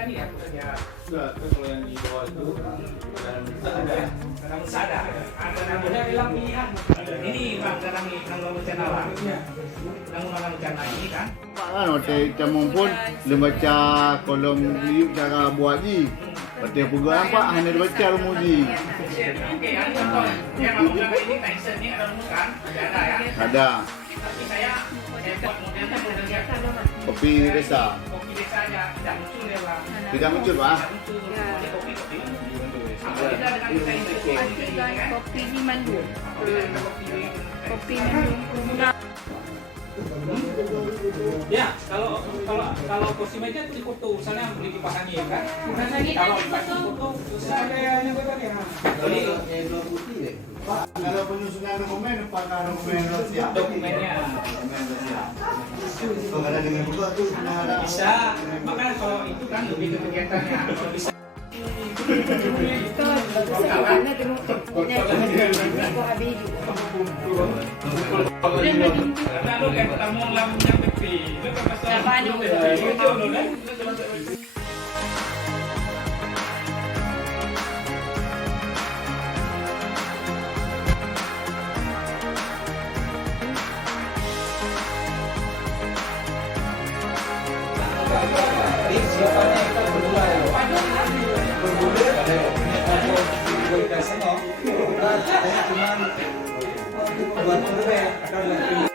tadi ya kerja. Enggak, kalau yang di bawah itu Kadang sada. Ada dalam pilihan. Ini bang kadang nang bencana lah. Nang bencana ini kan. Kan hotel Camong pun dia baca kolom review cara buat ni. Hotel Puga nampak hanya dia baca rumah ni. Oke, ada contoh. Yang kamu bilang ini tension ni ada bukan? Ada ya. Ada Tapi saya buat modelnya model biasa. kopi desa. Kopi desa aja tidak muncul ya bang. Tidak muncul Pak. Muncul kopi. Beda dengan kita ini Kopi di Mandu. kopi. Kopi Mandu. ya, kalau kursi meja itu dipoto, misalnya beli kipas angin kan? Kipas angin Kalau tadi kipas foto. dipoto, terus ada yang tadi ya. Jadi Pak, kalau penyusunan dokumen apakah dokumen sudah siap? dokumennya Kalau ada dengan buka tu ada. bisa, makanya kalau itu kan lebih ke kegiatannya. Kalau bisa lalu kan tamu lamunya pepi, itu kan pasal itu kan. Siapanya kita berdua ya. Biasanya, cuma buat survei.